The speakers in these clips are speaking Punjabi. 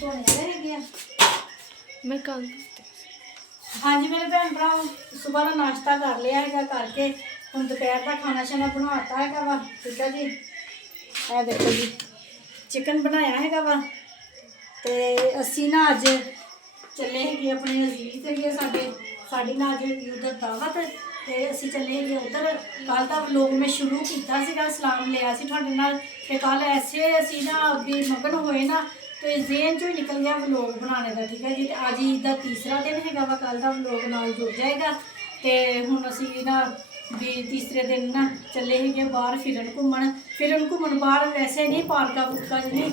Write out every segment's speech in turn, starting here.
ਧੋਣੇ ਵਾਲੇ ਹੈਗੇ ਆ। मैं कल ਹਾਂਜੀ ਮੇਰੇ ਭੈਣ ਭਰਾ ਸਵੇਰ ਦਾ ਨਾਸ਼ਤਾ ਕਰ ਲਿਆ ਹੈਗਾ ਕਰਕੇ ਹੁਣ ਦੁਪਹਿਰ ਦਾ ਖਾਣਾ ਸ਼ਾਨਾ ਬਣਾਤਾ ਹੈਗਾ ਵਾ। ਠੀਕ ਹੈ ਜੀ, ਇਹ ਦੇਖੋ ਜੀ ਚਿਕਨ ਬਣਾਇਆ ਹੈਗਾ ਵਾ। ਤੇ ਅਸੀਂ ਨਾ ਅੱਜ ਚੱਲੇ ਹੈਗੇ ਆਪਣੇ ਅਜ਼ੀਜ਼ ਹੈਗੇ ਸਾਡੀ ਨਾ ਅੱਜ ਉਧਰ ਦਾਵਤ ਤੇ ਅਸੀਂ ਚੱਲੇ ਹੈਗੇ ਉਧਰ। ਕੱਲ ਦਾ ਵਲੋਗ ਮੈਂ ਸ਼ੁਰੂ ਕੀਤਾ ਸੀਗਾ, ਸਲਾਮ ਲਿਆ ਸੀ ਤੁਹਾਡੇ ਨਾਲ ਤੇ ਕੱਲ ਐਸੇ ਅਸੀਂ ਨਾ ਵੀ ਮਗਨ ਹੋਏ ਨਾ ਤੇ ਜ਼ੇਨ ਚੋਂ ਹੀ ਨਿਕਲ ਗਿਆ ਵਲੋਗ ਬਣਾਉਣੇ ਦਾ। ਠੀਕ ਹੈ ਜੀ, ਤੇ ਅੱਜ ਈਦ ਦਾ ਤੀਸਰਾ ਦਿਨ ਹੈਗਾ ਵਾ, ਕੱਲ ਦਾ ਵਲੋਗ ਨਾਲ ਜੁੜ ਜਾਏਗਾ। ਤੇ ਹੁਣ ਅਸੀਂ ਨਾ ਵੀ ਤੀਸਰੇ ਦਿਨ ਨਾ ਚੱਲੇ ਹੈਗੇ ਬਾਹਰ ਫਿਰਨ ਘੁੰਮਣ ਬਾਹਰ, ਵੈਸੇ ਨਹੀਂ ਪਾਰਕਾਂ ਪੂਰਕਾਂ ਨਹੀਂ,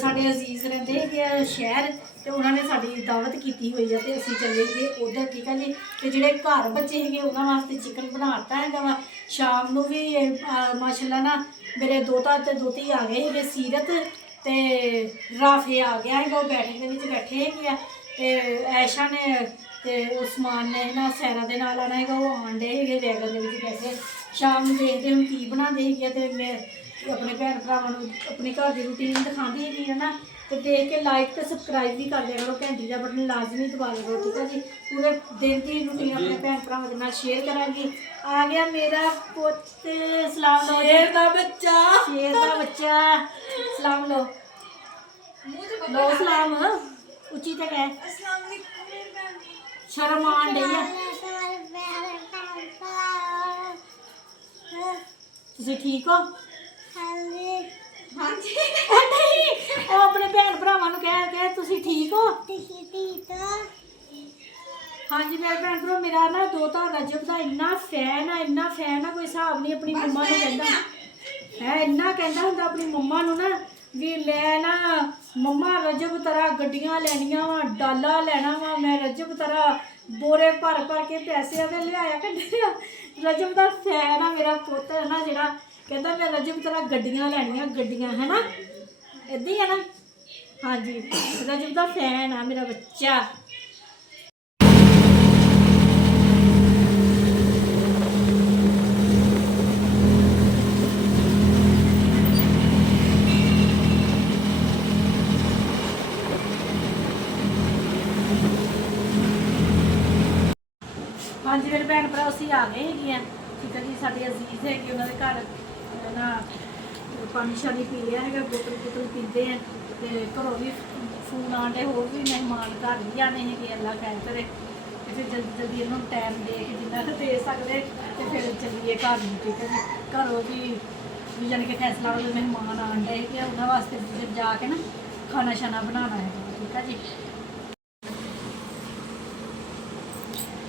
ਸਾਡੇ ਅਜ਼ੀਜ਼ ਰਹਿੰਦੇ ਹੈਗੇ ਸ਼ਹਿਰ ਤੇ ਉਹਨਾਂ ਨੇ ਸਾਡੀ ਦਾਵਤ ਕੀਤੀ ਹੋਈ ਹੈ ਤੇ ਅਸੀਂ ਚੱਲੇ ਹੈਗੇ ਉੱਧਰ। ਠੀਕ ਹੈ ਜੀ, ਤੇ ਜਿਹੜੇ ਘਰ ਬੱਚੇ ਹੈਗੇ ਉਹਨਾਂ ਵਾਸਤੇ ਚਿਕਨ ਬਣਾਤਾ ਹੈਗਾ ਵਾ। ਸ਼ਾਮ ਨੂੰ ਵੀ ਮਾਸ਼ਾਅੱਲਾ ਨਾ ਮੇਰੇ ਦੋਤਾ ਤੇ ਦੋਤੀ ਆ ਗਏ ਹੈਗੇ, ਸੀਰਤ ਤੇ ਰਾਫੇ ਆ ਗਿਆ ਹੈਗਾ, ਉਹ ਬੈਠਕ ਦੇ ਵਿੱਚ ਬੈਠੇ ਹੈਗੇ ਆ। ਤੇ ਐਸ਼ਾ ਨੇ ਤੇ ਉਸਮਾਨ ਨੇ ਨਾ ਸੈਰਾ ਦੇ ਨਾਲ ਆਉਣਾ ਹੈਗਾ, ਉਹ ਆਂਡੇ ਹੈਗੇ ਵੈਗਨ ਦੇ ਵਿੱਚ ਬੈਠੇ। ਸ਼ਾਮ ਨੂੰ ਦੇਖਦੇ ਹੁਣ ਕੀ ਬਣਾਉਂਦੇ ਹੈਗੇ ਤੇ ਮੈਂ ਆਪਣੇ ਭੈਣ ਭਰਾਵਾਂ ਨੂੰ ਆਪਣੇ ਘਰ ਦੀ ਰੂਟੀਨ ਦਿਖਾਉਂਦੀ ਹੈਗੀ ਹੈ ਨਾ। ਤੇ ਦੇਖ ਕੇ ਲਾਈਕ ਤੇ ਸਬਸਕ੍ਰਾਈਬ ਵੀ ਕਰ ਦਿਆ ਕਰੋ, ਘੰਟੀ ਦਾ ਬਟਨ ਲਾਜ਼ਮੀ ਦਬਾ ਦਿਆ ਕਰੋ। ਠੀਕ ਹੈ ਜੀ, ਪੂਰੇ ਦਿਨ ਦੀ ਰੂਟੀਨ ਆਪਣੇ ਭੈਣ ਭਰਾਵਾਂ ਦੇ ਨਾਲ ਸ਼ੇਅਰ ਕਰਾਂਗੀ। ਆ ਗਿਆ ਮੇਰਾ ਪੁੱਤ, ਸਲਾਮ ਲਓ। शेर का बच्चा ਸ਼ੇਰ ਦਾ ਬੱਚਾ, ਸਲਾਮ ਲਓ। ਲਓ ਸਲਾਮ ਉੱਚੀ ਤੇ ਕਹਿ, ਸ਼ਰਮ ਆਣ ਡਈ ਆ। ਤੁਸੀਂ ਠੀਕ ਹੋ? ਹਾਂਜੀ ਨਹੀਂ, ਉਹ ਆਪਣੇ ਭੈਣ ਭਰਾਵਾਂ ਨੂੰ ਕਹਿ ਤੁਸੀਂ ਠੀਕ ਹੋ? ਹਾਂਜੀ ਮੇਰੇ ਭੈਣ ਭਰਾ, ਮੇਰਾ ਨਾ ਦੋਤਾ ਰਜਬ ਦਾ ਇੰਨਾ ਫੈਨ ਆ ਕੋਈ ਹਿਸਾਬ ਨਹੀਂ। ਆਪਣੀ ਮੰਮਾ ਨੂੰ ਕਹਿੰਦਾ ਹੈ, ਇੰਨਾ ਕਹਿੰਦਾ ਹੁੰਦਾ ਆਪਣੀ ਮੰਮਾ ਨੂੰ ਨਾ ਵੀ ਲੈ ਨਾ ਮੰਮਾ ਰਜਬ ਤਰ੍ਹਾਂ ਗੱਡੀਆਂ ਲੈਣੀਆਂ ਵਾ, ਡਾਲਾ ਲੈਣਾ ਵਾ ਮੈਂ, ਰਜਬ ਤਰ੍ਹਾਂ ਬੋਰੇ ਭਰ ਕੇ ਪੈਸੇ ਉਹਦੇ ਲਿਆਇਆ ਕੱਢੇ ਆ। ਰਜਬ ਦਾ ਫੈਨ ਆ ਮੇਰਾ ਪੁੱਤ ਹੈ ਨਾ, ਜਿਹੜਾ ਕਹਿੰਦਾ ਮੈਂ ਰਜਬ ਤਰ੍ਹਾਂ ਗੱਡੀਆਂ ਲੈਣੀਆਂ, ਗੱਡੀਆਂ ਹੈ ਨਾ, ਇੱਦਾਂ ਹੀ ਹੈ ਨਾ। ਹਾਂਜੀ, ਰਜਬ ਦਾ ਫੈਨ ਆ ਮੇਰਾ ਬੱਚਾ। ਹਾਂਜੀ ਮੇਰੇ ਭੈਣ ਭਰਾ, ਅਸੀਂ ਆ ਗਏ ਹੈਗੇ ਆ। ਠੀਕ ਹੈ ਜੀ, ਸਾਡੇ ਅਜ਼ੀਜ਼ ਹੈਗੇ ਉਹਨਾਂ ਦੇ ਘਰ ਨਾ ਪਾਣੀ ਸ਼ਾਨੀ ਪੀ ਲਿਆ ਹੈਗਾ, ਬੋਤਲ ਪੀਂਦੇ ਆ। ਤੇ ਘਰੋਂ ਵੀ ਫੋਨ ਆਉਂਦੇ, ਹੋਰ ਵੀ ਮਹਿਮਾਨ ਘਰ ਵੀ ਆਣੇ ਹੈਗੇ, ਅੱਲਾ ਖੈਰ ਕਰੇ। ਤੇ ਫਿਰ ਜਲਦੀ ਇਹਨਾਂ ਨੂੰ ਟਾਈਮ ਦੇ ਕੇ ਜਿੰਨਾ ਕੁ ਦੇ ਸਕਦੇ ਤੇ ਫਿਰ ਚੱਲੀਏ ਘਰ ਨੂੰ। ਠੀਕ ਹੈ ਜੀ, ਘਰੋਂ ਵੀ ਜਾਣੀ ਕਿ ਫੈਸਲਾ ਵਾਲੇ ਮਹਿਮਾਨ ਆਉਣ ਡਏ ਹੈਗੇ, ਉਹਨਾਂ ਵਾਸਤੇ ਫਿਰ ਜਾ ਕੇ ਨਾ ਖਾਣਾ ਸ਼ਾਨਾ ਬਣਾਉਣਾ ਹੈਗਾ। ਠੀਕ ਹੈ ਜੀ,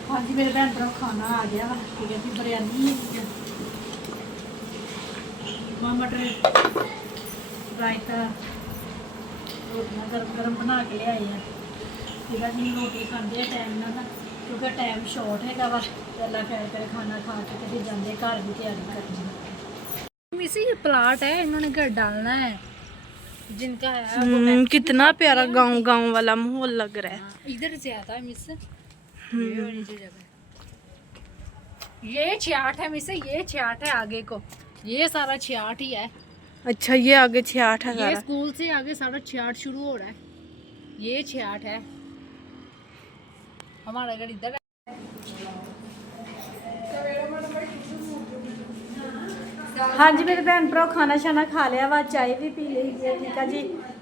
ਹਾਂਜੀ ਮੇਰੇ ਭੈਣ ਭਰਾ, ਖਾਣਾ ਆ ਗਿਆ ਵਾ। ਠੀਕ ਹੈ ਜੀ, ਬਿਰਿਆਨੀ ਹੈਗੀ ਆ, ਮਟਰ ਰਾਇਤਾ, ਰੋਟੀਆਂ ਗਰਮ ਬਣਾ ਕੇ ਲਿਆਏ ਆ। ਠੀਕ ਹੈ ਜੀ, ਰੋਟੀ ਖਾਂਦੇ ਆ ਟਾਈਮ ਨਾਲ ਨਾ, ਕਿਉਂਕਿ ਟਾਈਮ ਸ਼ਾਰਟ ਹੈਗਾ ਵਾ। ਅੱਲਾ ਖੈਰ करे, खाना खा के कभी जाते घर भी तैयारी करनी। मिसी ये प्लाट है, इन्होंने घर डालना है जिनका है। कितना प्यारा गांव वाला माहौल लग रहा है। इधर से आता है मिस, ये वाली जो जगह, ये 66 है मिस, ये 66 है आगे को, ये सारा 66 ही है। अच्छा, ये आगे 66 है, ये स्कूल से आगे सारा 66 शुरू हो रहा है, ये 66 है। हमारा घर इधर है। ਹਾਂਜੀ ਮੇਰੇ ਭੈਣ ਭਰਾ, ਖਾਣਾ ਸ਼ਾਨਾ ਖਾ ਲਿਆ ਵਾ, ਚਾय ਵੀ ਪੀ ਲਈ ਹੈ। ਠੀਕ ਹੈ ਜੀ,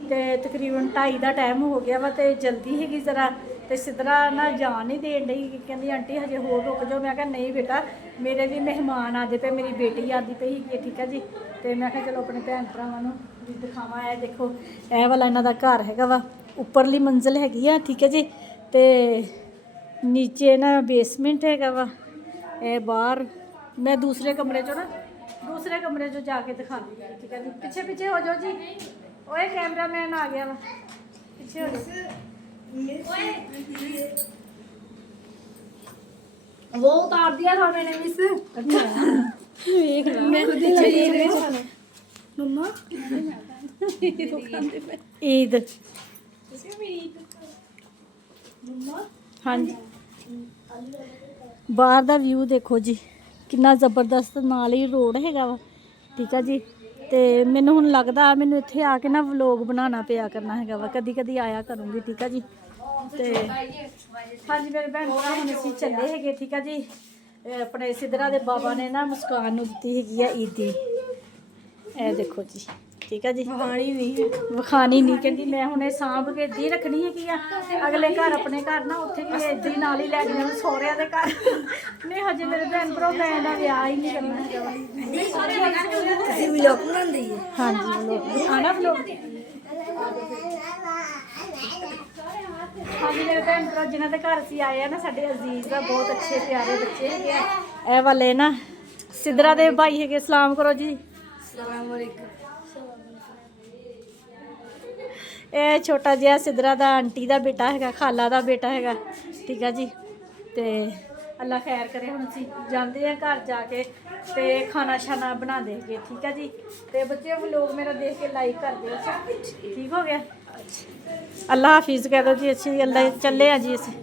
ਤੇ ਤਕਰੀਬਨ 2:30 ਦਾ ਟਾਈਮ ਹੋ ਗਿਆ ਵਾ ਤੇ ਜਲਦੀ ਹੈਗੀ ਜ਼ਰਾ। ਤੇ ਸਿੱਧਰਾ ਨਾ ਜਾਣ ਨਹੀਂ ਦੇਣ ਡਈ, ਕਹਿੰਦੀ ਆਂਟੀ ਹਜੇ ਹੋਰ ਰੁਕ ਜਾਓ। ਮੈਂ ਕਿਹਾ ਨਹੀਂ ਬੇਟਾ, ਮੇਰੇ ਵੀ ਮਹਿਮਾਨ ਆਉਂਦੇ ਪਏ, ਮੇਰੀ ਬੇਟੀ ਆਉਂਦੀ ਪਈ ਹੈਗੀ। ਠੀਕ ਹੈ ਜੀ, ਤੇ ਮੈਂ ਕਿਹਾ ਚਲੋ ਆਪਣੇ ਭੈਣ ਭਰਾਵਾਂ ਨੂੰ ਵੀ ਦਿਖਾਵਾਂ। ਇਹ ਦੇਖੋ, ਇਹ ਵਾਲਾ ਇਹਨਾਂ ਦਾ ਘਰ ਹੈਗਾ ਵਾ, ਉੱਪਰਲੀ ਮੰਜ਼ਿਲ ਹੈਗੀ ਆ। ਠੀਕ ਹੈ ਜੀ, ਤੇ ਨੀਚੇ ਨਾ ਬੇਸਮੈਂਟ ਹੈਗਾ ਵਾ। ਇਹ ਬਾਹਰ ਮੈਂ ਦੂਸਰੇ ਕਮਰੇ 'ਚੋਂ ਜਾ ਕੇ ਦਿਖਾਉਂਦੀ ਹਾਂ। ਠੀਕ ਹੈ ਜੀ, ਪਿੱਛੇ ਹੋ ਜਾਓ ਜੀ। ਓਏ ਕੈਮਰਾਮੈਨ ਆ ਗਿਆ ਵਾ, ਪਿੱਛੇ ਹੋ ਜਾਓ। वो उतार दिया था मैंने मिस। अच्छा देख लो, मैं खुद ही लगी मम्मा ईद हाँ जी। बाहर दा व्यू देखो जी, कितना जबरदस्त, नाल ही रोड हैगा वा। ठीक है जी, ਤੇ ਮੈਨੂੰ ਹੁਣ ਲੱਗਦਾ ਮੈਨੂੰ ਇੱਥੇ ਆ ਕੇ ਨਾ ਵਲੋਗ ਬਣਾਉਣਾ ਪਿਆ ਕਰਨਾ ਹੈਗਾ ਵਾ, ਕਦੀ ਕਦੀ ਆਇਆ ਕਰੂੰਗੀ, ਠੀਕ ਆ ਜੀ। ਤੇ ਹਾਂਜੀ ਮੇਰੇ ਭੈਣ ਭਰਾ ਹੁਣ ਅਸੀਂ ਚੱਲੇ ਹੈਗੇ, ਠੀਕ ਆ ਜੀ। ਆਪਣੇ ਸਿੱਧਰਾ ਦੇ ਬਾਬਾ ਨੇ ਨਾ ਮੁਸਕਾਨ ਨੂੰ ਦਿੱਤੀ ਹੈਗੀ ਆ ਈਦੀ, ਇਹ ਦੇਖੋ ਜੀ, ਠੀਕ ਆ ਜੀ। ਵਿਖਾਣੀ ਨਹੀਂ ਕਹਿੰਦੀ, ਮੈਂ ਹੁਣ ਇਹ ਸਾਂਭ ਕੇ ਇੱਦਾਂ ਹੀ ਰੱਖਣੀ ਹੈਗੀ ਆ, ਅਗਲੇ ਘਰ ਆਪਣੇ ਘਰ ਨਾ ਉੱਥੇ ਵੀ ਇੱਦਾਂ ਹੀ ਨਾਲ ਹੀ ਲੈ ਜਾਣਾ ਸਹੁਰਿਆਂ ਦੇ ਘਰ। ਨਹੀਂ ਹਜੇ ਮੇਰੇ ਭੈਣ ਭਰਾ ਮੈਂ ਇਹਦਾ ਵਿਆਹ ਹੀ ਨਹੀਂ ਕਰਨਾ ਹੈਗਾ ਵਾ। ਅਸੀਂ ਵਲੌਗ ਬਣਾਉਂਦੇ ਹੀ ਹਾਂਜੀ ਵਲੋਗ ਆਣਾ ਵਲੋਗ। ਹਾਂਜੀ ਮੇਰੇ ਭੈਣ ਭਰਾ ਜਿਨ੍ਹਾਂ ਦੇ ਘਰ ਅਸੀਂ ਆਏ ਆ ਨਾ, ਸਾਡੇ ਅਜ਼ੀਜ਼ ਆ, ਬਹੁਤ ਅੱਛੇ ਪਿਆਰੇ ਬੱਚੇ ਹੈਗੇ ਆ। ਇਹ ਵਾਲੇ ਨਾ ਸਿੱਧਰਾ ਦੇ ਭਾਈ ਹੈਗੇ, ਸਲਾਮ ਕਰੋ ਜੀ। ਇਹ ਛੋਟਾ ਜਿਹਾ ਸਿੱਧਰਾ ਦਾ ਆਂਟੀ ਦਾ ਬੇਟਾ ਹੈਗਾ, ਖਾਲਾ ਦਾ ਬੇਟਾ ਹੈਗਾ, ਠੀਕ ਆ ਜੀ। ਤੇ ਅੱਲਾ ਖੈਰ ਕਰੇ, ਹੁਣ ਅਸੀਂ ਜਾਂਦੇ ਆ ਘਰ ਜਾ ਕੇ ਤੇ ਖਾਣਾ ਛਾਣਾ ਬਣਾ ਦੇਗੇ, ਠੀਕ ਆ ਜੀ। ਤੇ ਬੱਚੇ ਵਲੋਗ ਮੇਰਾ ਦੇਖ ਕੇ ਲਾਈਕ ਕਰ ਦਿਓ, ਠੀਕ ਹੋ ਗਿਆ। ਅੱਲਾ ਹਾਫਿਜ਼ ਕਹਿ ਦੋ ਜੀ, ਅੱਛੀ ਅੱਲਾ ਚੱਲੇ ਆ ਜੀ ਅਸੀਂ।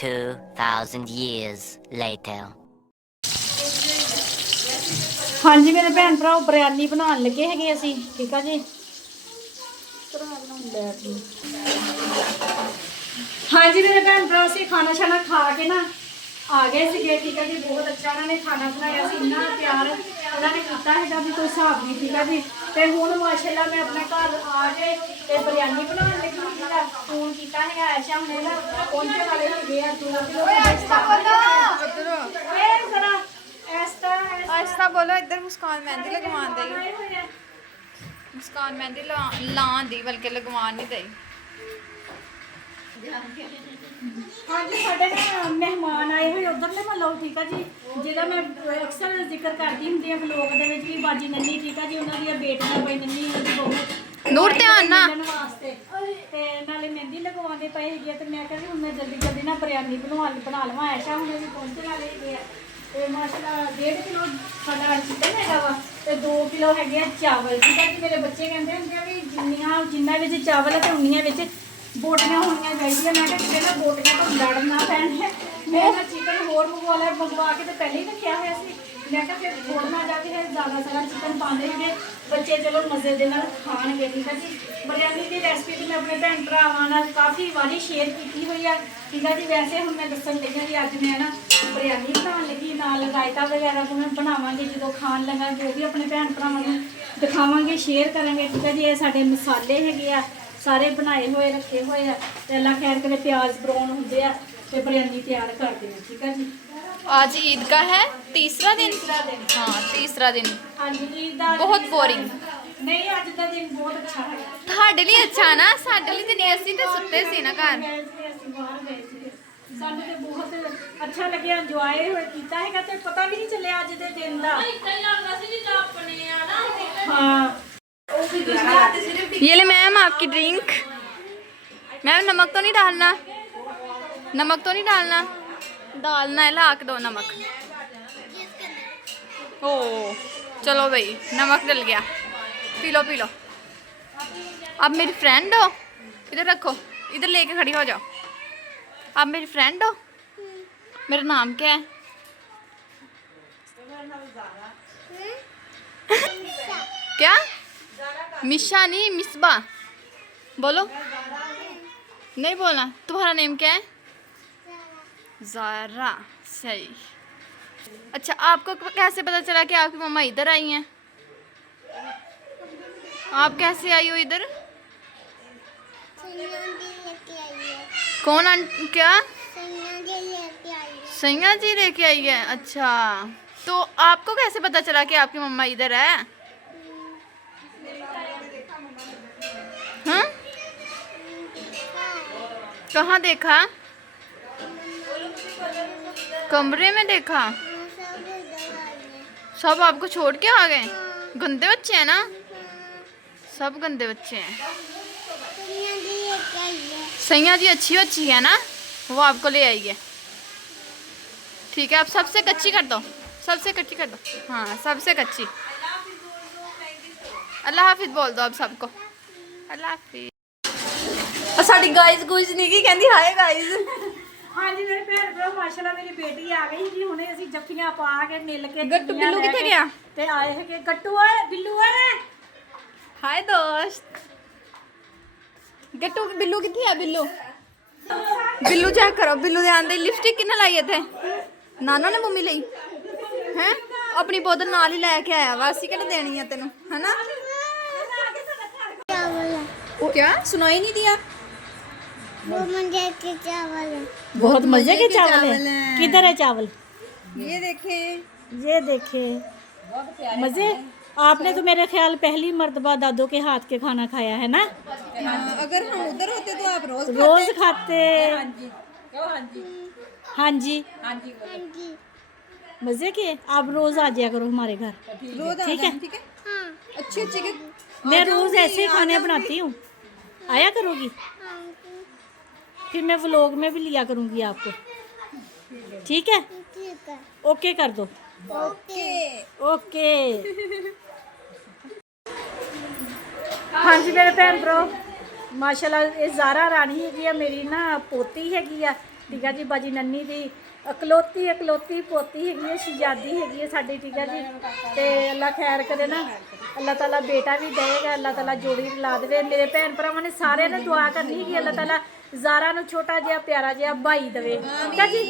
2,000 years later. ਹਾਂਜੀ ਮੇਰੇ ਭੈਣ ਭਰਾ ਬਿਰਿਆਨੀ ਬਣਾਉਣ ਲੱਗੇ ਹੈਗੇ ਅਸੀਂ, ਠੀਕ ਆ ਜੀ। ਹਾਂਜੀ ਮੇਰੇ ਭੈਣ ਭਰਾ ਅਸੀਂ ਖਾਣਾ ਛਾਣਾ ਖਾ ਕੇ ਨਾ ਆ ਗਏ ਸੀਗੇ, ਠੀਕ ਆ ਜੀ। ਬਹੁਤ ਅੱਛਾ ਉਹਨਾਂ ਨੇ ਖਾਣਾ ਬਣਾਇਆ ਸੀ, ਇੰਨਾ ਪਿਆਰ ਉਹਨਾਂ ਨੇ ਕੀਤਾ ਹੈਗਾ ਵੀ ਕੋਈ ਹਿਸਾਬ ਨਹੀਂ, ਠੀਕ ਆ ਜੀ। ਤੇ ਹੁਣ ਮਾਸ਼ਾਅੱਲਾ ਮੈਂ ਆਪਣੇ ਘਰ ਆ ਕੇ ਤੇ ਬਿਰਿਆਨੀ ਬਣਾਉਣ ਲੱਗੀ ਸੀਗਾ, ਫੋਨ ਕੀਤਾ ਹੈਗਾ ਐਸ਼ਾ ਹੁਣੇ ਨਾ ਪਹੁੰਚੇ ਵਾਲੇ ਹੈਗੇ ਆ। आस्था बोलो इधर मुस्कान मेहंदी लगवान दई, मुस्कान मेहंदी लान दी बल्कि लगवान नहीं दई। ਹਾਂਜੀ ਸਾਡੇ ਨਾ ਮਹਿਮਾਨ ਆਏ ਹੋਏ ਉਧਰਲੇ ਵੱਲੋਂ, ਠੀਕ ਆ ਜੀ। ਜਿਹਦਾ ਮੈਂ ਅਕਸਰ ਜ਼ਿਕਰ ਕਰਦੀ ਹੁੰਦੀ ਆ ਵਲੋਗ ਦੇ ਵਿੱਚ ਵੀ, ਬਾਜੀ ਨੰਨੀ, ਠੀਕ ਆ ਜੀ। ਉਹਨਾਂ ਦੀਆਂ ਬੇਟੀਆਂ ਬਈ ਨੰਨੀ ਉਹਦੀ ਬਹੂ ਨੂਰ ਧਿਆਨ ਨਾ ਵਾਸਤੇ ਤੇ ਨਾਲੇ ਮਹਿੰਦੀ ਲਗਵਾਉਂਦੇ ਪਏ ਹੈਗੇ। ਤੇ ਮੈਂ ਕਹਿੰਦੀ ਹੁਣ ਮੈਂ ਜਲਦੀ ਜਲਦੀ ਨਾ ਬਿਰਿਆਨੀ ਬਣਾ ਲਵਾਂ। ਐਸ਼ਾ ਹੁਣੇ ਵੀ ਪਹੁੰਚਣ ਵਾਲੇ ਹੈਗੇ ਆ। ਤੇ ਮਾਸ਼ਾਅੱਲਾ 1.5 ਕਿਲੋ ਸਾਡਾ ਚਿਕਨ ਹੈਗਾ ਵਾ ਤੇ 2 ਕਿਲੋ ਹੈਗੇ ਆ ਚਾਵਲ, ਠੀਕ ਆ ਜੀ। ਮੇਰੇ ਬੱਚੇ ਕਹਿੰਦੇ ਹੁੰਦੇ ਆ ਵੀ ਜਿੰਨਾ ਵਿੱਚ ਚਾਵਲ ਹੈ ਤੇ ਉਨੀਆਂ ਵਿੱਚ ਬੋਟੀਆਂ ਹੋਣੀਆਂ ਚਾਹੀਦੀਆਂ। ਮੈਂ ਕਿਹਾ ਕਿਤੇ ਨਾ ਬੋਟੀਆਂ ਤੋਂ ਲੜ ਨਾ ਪੈਣ, ਮੈਂ ਨਾ ਚਿਕਨ ਹੋਰ ਮੰਗਵਾ ਕੇ ਤੇ ਪਹਿਲੇ ਹੀ ਰੱਖਿਆ ਹੋਇਆ ਸੀ। ਮੈਂ ਕਿਹਾ ਫਿਰ ਥੋੜਾ ਨਾ ਜਾ ਕੇ ਜ਼ਿਆਦਾ ਸਾਰਾ ਚਿਕਨ ਪਾਉਂਦੇ ਹੈਗੇ, ਬੱਚੇ ਚਲੋ ਮਜ਼ੇ ਦੇ ਨਾਲ ਖਾਣਗੇ, ਠੀਕ ਆ ਜੀ। ਬਿਰਿਆਨੀ ਦੀ ਰੈਸਪੀ ਤੇ ਮੈਂ ਆਪਣੇ ਭੈਣ ਭਰਾਵਾਂ ਨਾਲ ਕਾਫੀ ਵਾਰੀ ਸ਼ੇਅਰ ਕੀਤੀ ਹੋਈ ਆ, ਠੀਕ ਆ ਜੀ। ਵੈਸੇ ਹੁਣ ਮੈਂ ਦੱਸਣ ਲੱਗੀ ਹਾਂ ਵੀ ਅੱਜ ਮੈਂ ਨਾ ਬਿਰਿਆਨੀ ਬਣਾਉਣ ਲੱਗੀ, ਨਾਲ ਰਾਇਤਾ ਵਗੈਰਾ ਤੋਂ ਮੈਂ ਬਣਾਵਾਂਗੇ ਜਦੋਂ ਖਾਣ ਲੱਗਾਂਗੇ, ਉਹ ਵੀ ਆਪਣੇ ਭੈਣ ਭਰਾਵਾਂ ਨੂੰ ਦਿਖਾਵਾਂਗੇ, ਸ਼ੇਅਰ ਕਰਾਂਗੇ, ਠੀਕ ਆ ਜੀ। ਇਹ ਸਾਡੇ ਮਸਾਲੇ ਹੈਗੇ ਆ ਸਾਰੇ ਬਣਾਏ ਹੋਏ ਰੱਖੇ ਹੋਏ ਆ। ਤੇ ਅੱਲਾ ਖੈਰ ਕਰੇ ਪਿਆਜ਼ ਬਰਾਉਨ ਹੁੰਦੇ ਆ ਤੇ ਬਿਰਿਆਨੀ ਤਿਆਰ ਕਰਦੇ ਆ, ਠੀਕ ਆ ਜੀ। आज ईद का है तीसरा दिन, हाँ तीसरा दिन। ਹਾਂਜੀ ਈਦ ਦਾ बहुत बोरिंग। ਨਹੀਂ ਅੱਜ ਦਾ ਦਿਨ ਬਹੁਤ ਅੱਛਾ ਹੈ। ਤੁਹਾਡੇ ਲਈ ਅੱਛਾ ਨਾ, ਸਾਡੇ ਲਈ ਤੇ ਨਹੀਂ, ਅਸੀਂ ਤੇ ਸੁੱਤੇ ਸੀ ਨਾ ਘਰ। ਅਸੀਂ ਬਾਹਰ ਗਏ ਸੀਗੇ, ਸਾਨੂੰ ਤੇ ਬਹੁਤ ਅੱਛਾ ਲੱਗਿਆ, ਇੰਜੋਏ ਹੋਇਆ ਕੀਤਾ ਹੈਗਾ ਤੇ ਪਤਾ ਵੀ ਨਹੀਂ ਚੱਲਿਆ ਅੱਜ ਦੇ ਦਿਨ ਦਾ। हाँ ये ले मैम आपकी ड्रिंक। मैम नमक तो नहीं डालना, नमक तो नहीं डालना, डालना है, ला के दो नमक। ओ चलो भाई नमक डल गया, पी लो पी लो। आप मेरी फ्रेंड हो, इधर रखो, इधर लेके खड़ी हो जाओ। आप मेरी फ्रेंड हो, मेरा नाम क्या है? क्या? मिशा नहीं मिसबा, बोलो। नहीं बोलना। तुम्हारा नेम क्या है? ज़ारा, सही। अच्छा आपको कैसे पता चला कि आपकी मम्मा इधर आई हैं? आप कैसे आई हो इधर? कौन क्या? सैया जी लेके आई है। अच्छा तो आपको कैसे पता चला कि आपकी मम्मा इधर है? हाँ कहाँ देखा? कमरे में देखा? सब आपको छोड़ के आ गए? गंदे बच्चे हैं ना, सब गंदे बच्चे हैं। सैया जी अच्छी अच्छी है ना, वो आपको ले आई है। ठीक है, आप सबसे कच्ची कर दो, सबसे कच्ची कर दो। हाँ सबसे कच्ची। अल्लाह हाफिज बोल दो आप सबको। अल्लाह हाफिज। साडी गाइस कुछ नहीं की कहंदी हाय गाइस। ਹਾਂਜੀ ਮੇਰੇ ਭੈਣ ਭਰਾ ਮਾਸ਼ਾਅੱਲਾ ਮੇਰੀ ਬੇਟੀ ਆ ਗਈ ਜੀ ਹੁਣੇ ਅਸੀਂ ਜੱਫੀਆਂ ਪਾ ਕੇ ਮਿਲ ਕੇ ਗੱਟੂ ਚੁੰਨੀਆਂ ਬਿੱਲੂ ਲੈ ਕਿੱਥੇ ਕੇ ਗਿਆ? ਤੇ ਆਏ ਹੈਗੇ ਗੱਟੂ ਓਏ ਬਿੱਲੂ ਓਏ ਹਾਏ ਦੋਸਤ ਗੱਟੂ ਬਿੱਲੂ ਕਿੱਥੇ ਆ ਬਿੱਲੂ ਬਿੱਲੂ ਚੈੱਕ ਕਰੋ ਬਿੱਲੂ ਦੇ ਆਂਦੇ ਲਿਪਸਟਿਕ ਕਿੰਨੇ ਲਾਈ ਇੱਥੇ ਨਾਨਾ ਨੇ ਮੰਮੀ ਲਈ ਹੈ ਆਪਣੀ ਬੋਤਲ ਨਾਲ ਹੀ ਲੈ ਕੇ ਆਇਆ ਵਾ ਅਸੀਂ ਕਿਹਨੇ ਦੇਣੀ ਆ ਤੈਨੂੰ ਹਨਾ क्या सुनाई नहीं दिया बहुत मजे के चावल है किधर है चावल ये देखे मजे आपने तो मेरे ख्याल पहली मर्तबा दादों के हाथ के खाना खाया है ना अगर हम उधर होते तो आप रोज खाते हाँ जी मजे के आप रोज आ जाया करो हमारे घर रोज ठीक है ठीक है अच्छे अच्छे के मैं रोज ऐसे ही खाने बनाती हूँ आया करोगी फिर मैं व्लॉग में भी लिया करूँगी आपको ठीक है ओके कर दो ओके हाँ जी मेरे भैन भरा माशाल्लाह ये ज़ारा रानी हैगी मेरी ना पोती हैगी आ ठीक है जी बाजी नन्नी दी इकलौती पोती हैगी है शहजादी हैगी है साडी ठीक है जी ते अल्लाह खैर करे ना अल्लाह ताला बेटा भी देगा अल्लाह ताला जोड़ी ला दे मेरे भैन भरावां ने सारे ने दुआ करनी है कि अल्लाह ताला ज़ारा नूं छोटा जिहा प्यारा जिहा भाई देवे ठीक है जी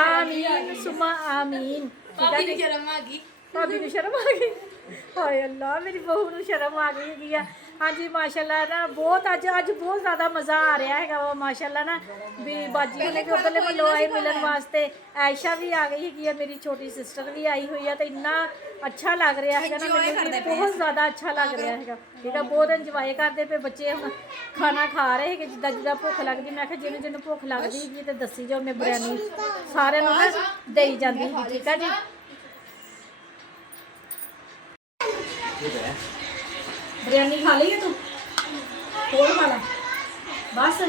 आमीन सुमा आमीन ठीक है जी भाभी नूं शर्म आ गई हाय अल्लाह मेरी बहू नूं शर्म आ गई हैगी आ हाँ जी माशाल्लाह ना बहुत अज बहुत ज़्यादा मज़ा आ रहा है वा माशाल्लाह ना भी बाजी वाले के उधरले वालों आए मिलन वास्ते आयशा भी आ गई हैगी मेरी छोटी सिस्टर भी आई हुई है तो इन्ना अच्छा लग रहा है ना मैंने बहुत ज़्यादा अच्छा लग रहा है ठीक है बहुत इंजॉय करते पे बच्चे हम खाना खा रहे हैं जिदा जिदा भुख लगती मैं जिन्हें जिन्हें भुख लगती है तो दसी जाओ मैं बिरयानी सारे ना दई जाती है ठीक है जी बिरयानी खा ली है तू और खा ला बस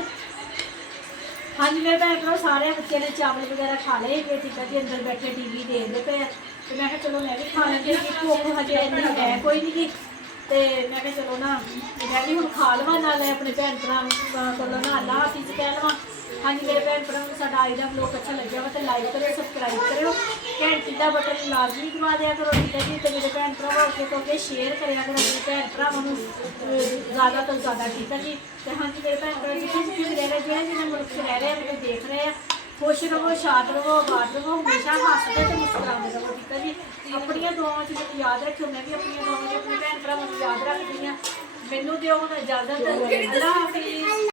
हाँ जी मेरे भैन भरा सारे बच्चे ने चावल वगैरह खा ले ठीक है जी अंदर बैठे टीवी देखते पे तो मैं चलो मैं भी खा लगी भुख हजे इन्नी है कोई नहीं तो मैं चलो ना मैं भी हम खा लवा नाले अपने भैन भरा को ना अल्लाह हाफिज़ कह लवा हाँ जी मेरे भैन भरा को साडा अज दा व्लॉग अच्छा लग्या वा तो लाइक करो सबसक्राइब करो घंटी का बटन लाजमी दबा दिया करो ठीक है जी तो मेरे भैन भरा अगे तो अगे शेयर करा करो मेरे भैन भरावां ज़्यादा तो ज़्यादा ठीक है जी तो हाँ जी मेरे भैन भरा जिथे जिथे भी रह रहे जिन्हें जिन्हें मुल्क से रह रहे हैं मैंने देख रहे हैं खुश रहो शाद रहो आबाद रहो हमेशा हसते तो मुस्कुराते रहो ठीक है जी अपनियां दुआवां च मैनूं याद रखियो मैं भी अपनियां दुआवां च अपने भैन भरावां नूं याद रखदी हां मैनूं दिओ हुण इजाज़त अल्लाह हाफिज़।